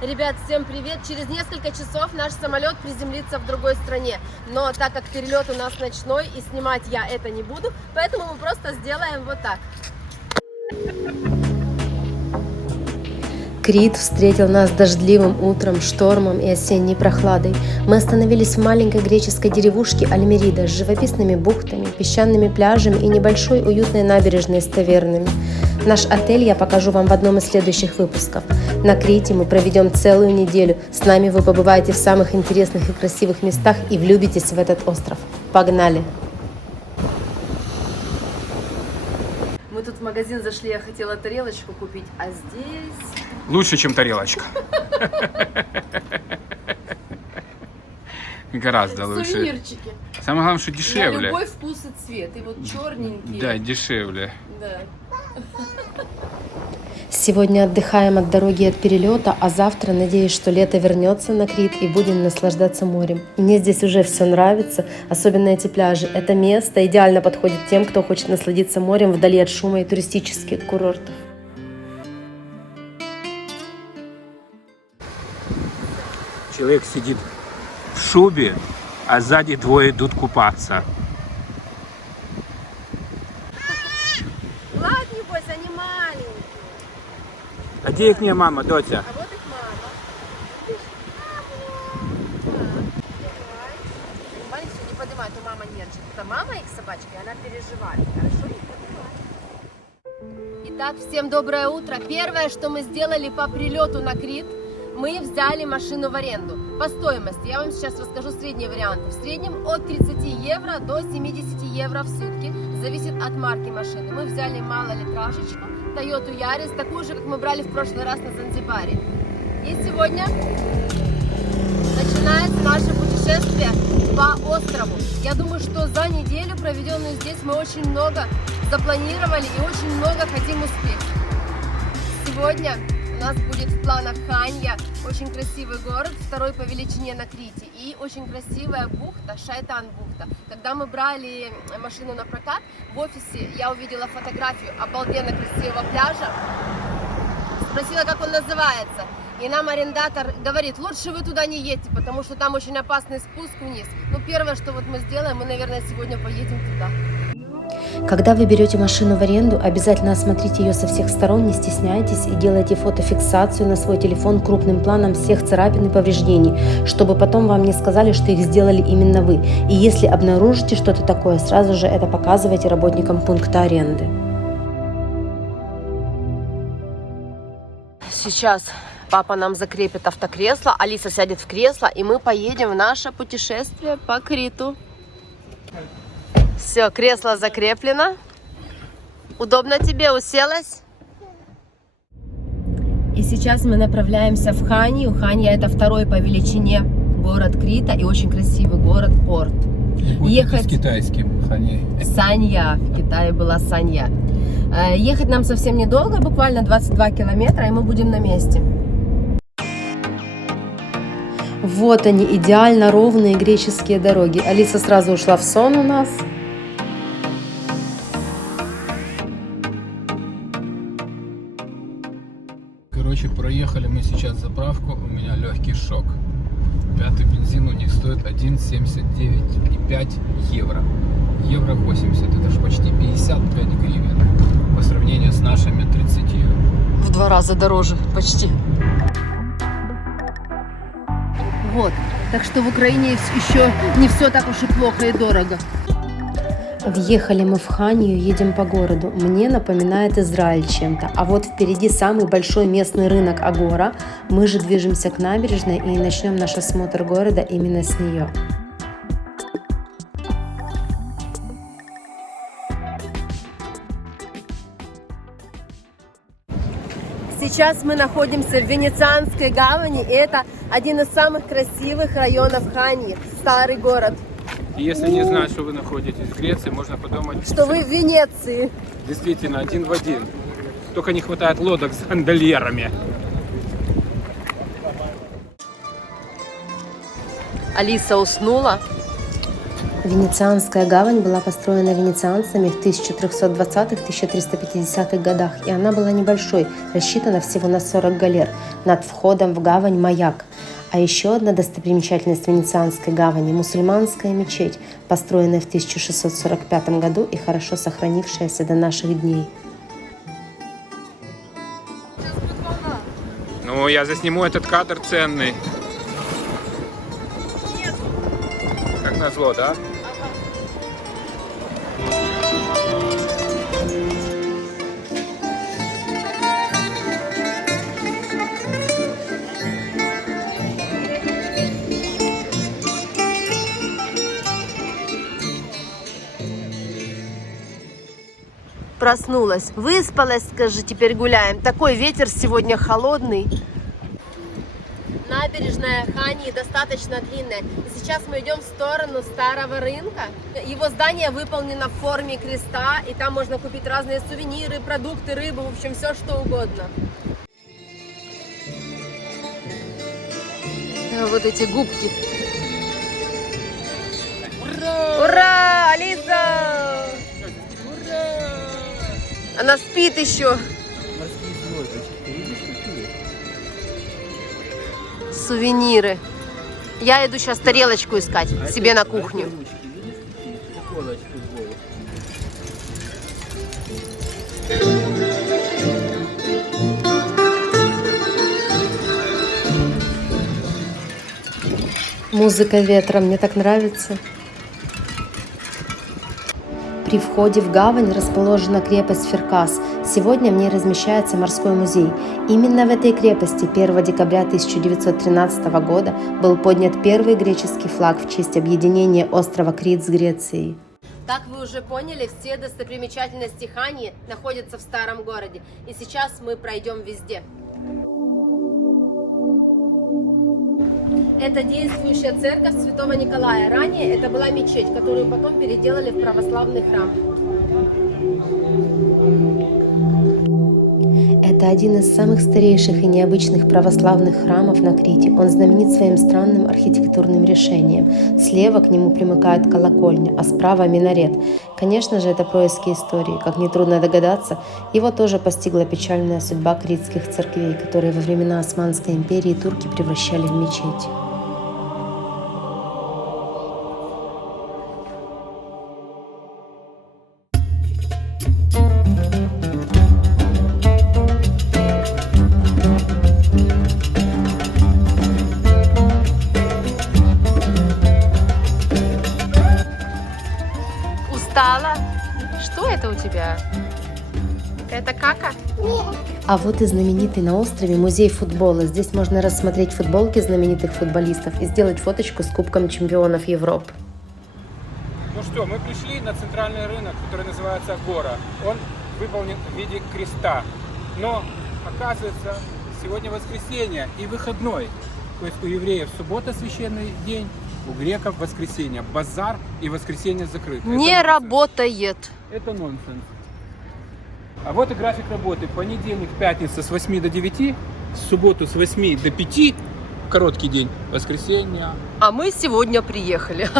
Ребят, всем привет! Через несколько часов наш самолет приземлится в другой стране. Но так как перелет у нас ночной и снимать я это не буду, поэтому мы просто сделаем вот так. Крит встретил нас дождливым утром, штормом и осенней прохладой. Мы остановились в маленькой греческой деревушке Альмерида с живописными бухтами, песчаными пляжами и небольшой уютной набережной с тавернами. Наш отель я покажу вам в одном из следующих выпусков. На Крите мы проведем целую неделю. С нами вы побываете в самых интересных и красивых местах и влюбитесь в этот остров. Погнали! Мы тут в магазин зашли, я хотела тарелочку купить, а здесь... Лучше, чем тарелочка. Гораздо лучше. Сувенирчики. Самое главное, что дешевле. На любой вкус и цвет. И вот черненькие. Да, дешевле. Да. Сегодня отдыхаем от дороги от перелета, а завтра, надеюсь, что лето вернется на Крит и будем наслаждаться морем. Мне здесь уже все нравится, особенно эти пляжи. Это место идеально подходит тем, кто хочет насладиться морем вдали от шума и туристических курортов. Человек сидит в шубе, а сзади двое идут купаться. Ладно, не бойся, они маленькие. А где их не мама, Дотя? А вот их мама. Видишь? Маленькие не поднимают, то мама нервничает. Это мама их собачки, она переживает. Хорошо, не поднимает. Итак, всем доброе утро. Первое, что мы сделали по прилету на Крит, мы взяли машину в аренду. По стоимости я вам сейчас расскажу средние варианты. В среднем от 30 евро до 70 евро в сутки. Зависит от марки машины. Мы взяли малолитражечку, Toyota Yaris, такую же, как мы брали в прошлый раз на Занзибаре. И сегодня начинается наше путешествие по острову. Я думаю, что за неделю, проведенную здесь, мы очень много запланировали и очень много хотим успеть. Сегодня у нас будет в планах Ханья, очень красивый город, второй по величине на Крите, и очень красивая бухта, Шайтан-бухта. Когда мы брали машину на прокат, в офисе я увидела фотографию обалденно красивого пляжа, спросила, как он называется, и нам арендатор говорит, лучше вы туда не едьте, потому что там очень опасный спуск вниз. Ну, первое, что вот мы сделаем, мы, наверное, сегодня поедем туда. Когда вы берете машину в аренду, обязательно осмотрите ее со всех сторон, не стесняйтесь и делайте фотофиксацию на свой телефон крупным планом всех царапин и повреждений, чтобы потом вам не сказали, что их сделали именно вы. И если обнаружите что-то такое, сразу же это показывайте работникам пункта аренды. Сейчас папа нам закрепит автокресло, Алиса сядет в кресло, и мы поедем в наше путешествие по Криту. Все, кресло закреплено. Удобно тебе, уселась? И сейчас мы направляемся в Ханью. Ханья — это второй по величине город Крита и очень красивый город-порт. Ехать с китайским Ханей. Санья. В Китае была Санья. Ехать нам совсем недолго, буквально 22 километра, и мы будем на месте. Вот они, идеально ровные греческие дороги. Алиса сразу ушла в сон у нас. Короче, проехали мы сейчас заправку, у меня легкий шок. Пятый бензин у них стоит 1,79,5 евро. Евро 80, это ж почти 55 гривен по сравнению с нашими 30. В 2 раза дороже, почти. Вот, так что в Украине еще не все так уж и плохо и дорого. Въехали мы в Ханью, едем по городу. Мне напоминает Израиль чем-то. А вот впереди самый большой местный рынок Агора. Мы же движемся к набережной и начнем наш осмотр города именно с нее. Сейчас мы находимся в Венецианской гавани, и это один из самых красивых районов Ханьи, старый город. И если не знать, что вы находитесь в Греции, можно подумать, Что вы в Венеции. действительно один в один. Только не хватает лодок с гондольерами. Алиса уснула. Венецианская гавань была построена венецианцами в 1320-1350-х годах, и она была небольшой, рассчитана всего на 40 галер. Над входом в гавань маяк. А еще одна достопримечательность Венецианской гавани – мусульманская мечеть, построенная в 1645 году и хорошо сохранившаяся до наших дней. Ну, я засниму этот кадр ценный. Как назло, да? Проснулась, выспалась, скажи, теперь гуляем. Такой ветер сегодня холодный. Набережная Ханьи достаточно длинная. И сейчас мы идем в сторону старого рынка. Его здание выполнено в форме креста, и там можно купить разные сувениры, продукты, рыбу, в общем, все что угодно. Вот эти губки. Ура! Ура, Алиса! Она спит еще. Сувениры. Я иду сейчас тарелочку искать себе на кухню. Музыка ветра мне так нравится. При входе в гавань расположена крепость Феркас. Сегодня в ней размещается морской музей. Именно в этой крепости 1 декабря 1913 года был поднят первый греческий флаг в честь объединения острова Крит с Грецией. Как вы уже поняли, все достопримечательности Ханьи находятся в старом городе. И сейчас мы пройдем везде. Это действующая церковь Святого Николая. Ранее это была мечеть, которую потом переделали в православный храм. Это один из самых старейших и необычных православных храмов на Крите. Он знаменит своим странным архитектурным решением. Слева к нему примыкает колокольня, а справа минарет. Конечно же, это происки истории. Как нетрудно догадаться, его тоже постигла печальная судьба критских церквей, которые во времена Османской империи турки превращали в мечети. Что это у тебя? Это кака? А вот и знаменитый на острове музей футбола. Здесь можно рассмотреть футболки знаменитых футболистов и сделать фоточку с Кубком чемпионов Европы. Ну что, мы пришли на центральный рынок, который называется Агора. Он выполнен в виде креста. Но, оказывается, сегодня воскресенье и выходной. То есть у евреев суббота священный день, у греков воскресенье. Базар и воскресенье закрыт. Не работает. Это нонсенс. А вот и график работы. Понедельник, пятница с 8 до 9, в субботу с 8 до 5, короткий день, воскресенье. А мы сегодня приехали.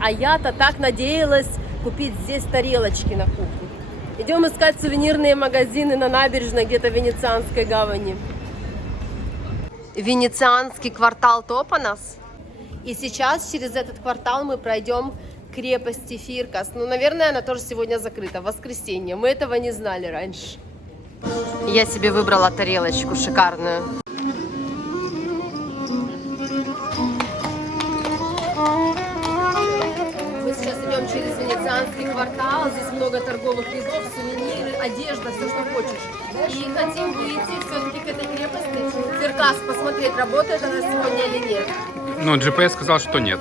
А я-то так надеялась купить здесь тарелочки на кухню. Идем искать сувенирные магазины на набережной где-то в Венецианской гавани. Венецианский квартал Топанас. И сейчас через этот квартал мы пройдем к крепости Фиркас. Ну, наверное, она тоже сегодня закрыта, в воскресенье. Мы этого не знали раньше. Я себе выбрала тарелочку шикарную. Мы сейчас идем через Венецианский квартал. Здесь много торговых рядов, сувениры, одежда, все, что хочешь. И хотим выйти все-таки к этой крепости Фиркас, посмотреть, работает она сегодня или нет. Ну, GPS сказал, что нет.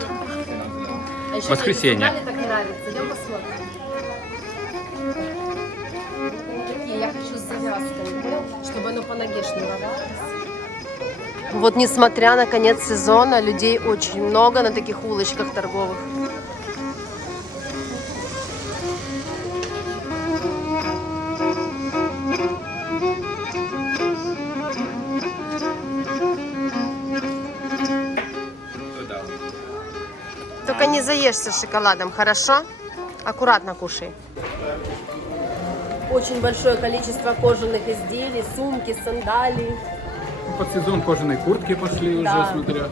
А еще воскресенье. мне так нравится. Идем посмотрим. Такие, я хочу с завязками, чтобы оно по ноге шнуровалось. Вот несмотря на конец сезона, людей очень много на таких улочках торговых. Только не заешься шоколадом, хорошо? Аккуратно кушай. Очень большое количество кожаных изделий, сумки, сандалии. Под сезон кожаные куртки пошли уже, Да. смотря.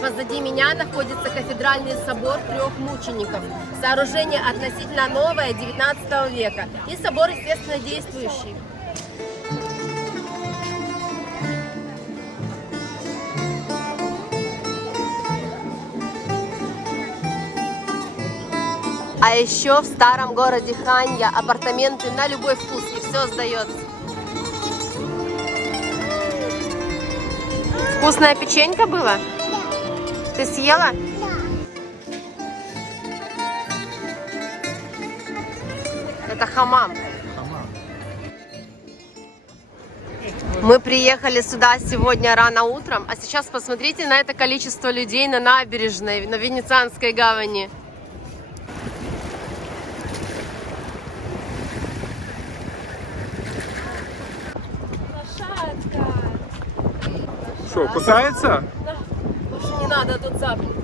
Позади меня находится кафедральный собор трех мучеников. Сооружение относительно новое, 19 века. И собор, естественно, действующий. А еще в старом городе Ханья апартаменты на любой вкус, и все сдается. Вкусная печенька была? Ты съела? Это хамам. Мы приехали сюда сегодня рано утром, а сейчас посмотрите на это количество людей на набережной, на Венецианской гавани. Что, кусается? Больше не надо тут цапнуть.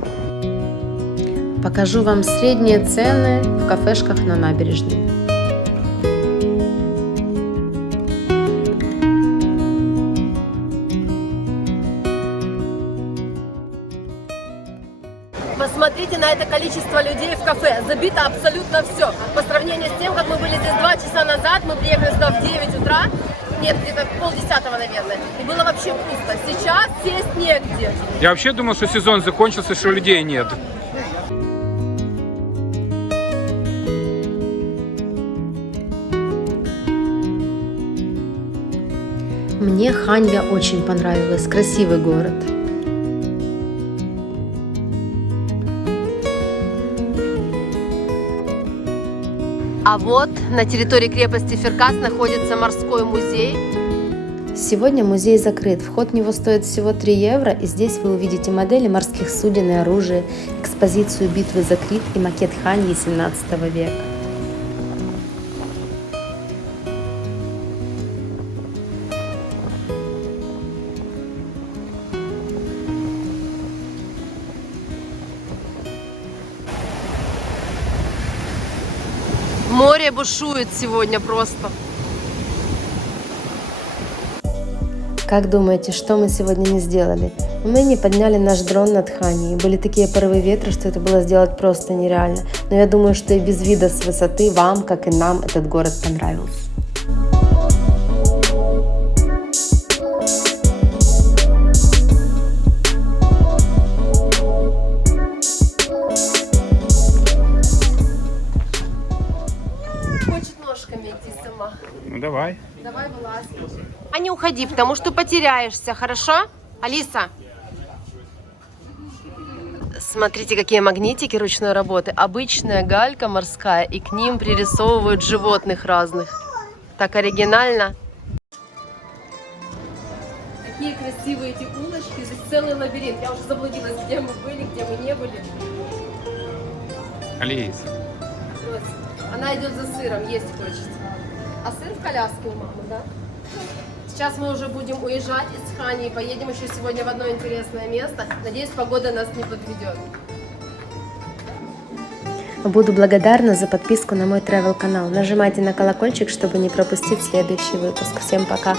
Покажу вам средние цены в кафешках на набережной. Посмотрите на это количество людей в кафе. Забито абсолютно все. По сравнению с тем, как мы были здесь 2 часа назад, мы приехали сюда в 9 утра. Нет, где-то 9:30, наверное. И было вообще пусто. Сейчас сесть негде. Я вообще думал, что сезон закончился, что людей нет. Мне Ханья очень понравилась. Красивый город. А вот на территории крепости Феркас находится морской музей. Сегодня музей закрыт. Вход в него стоит всего 3 евро, и здесь вы увидите модели морских суден и оружия, экспозицию битвы за Крит и макет Ханьи 17 века. Море бушует сегодня просто. Как думаете, что мы сегодня не сделали? Мы не подняли наш дрон над Ханьей. Были такие порывы ветра, что это было сделать просто нереально. Но я думаю, что и без вида с высоты вам, как и нам, этот город понравился. Хочет ножками идти сама. Ну давай. Давай вылазь. А не уходи, потому что потеряешься, хорошо? Алиса? Смотрите, какие магнитики ручной работы. Обычная галька морская, и к ним пририсовывают животных разных. Так оригинально. Какие красивые эти улочки. Здесь целый лабиринт. Я уже заблудилась, где мы были, где мы не были. Алиса. Она идет за сыром, есть хочет. А сын в коляске у мамы, да? Сейчас мы уже будем уезжать из Ханьи, поедем еще сегодня в одно интересное место. Надеюсь, погода нас не подведет. Буду благодарна за подписку на мой travel канал. Нажимайте на колокольчик, чтобы не пропустить следующий выпуск. Всем пока!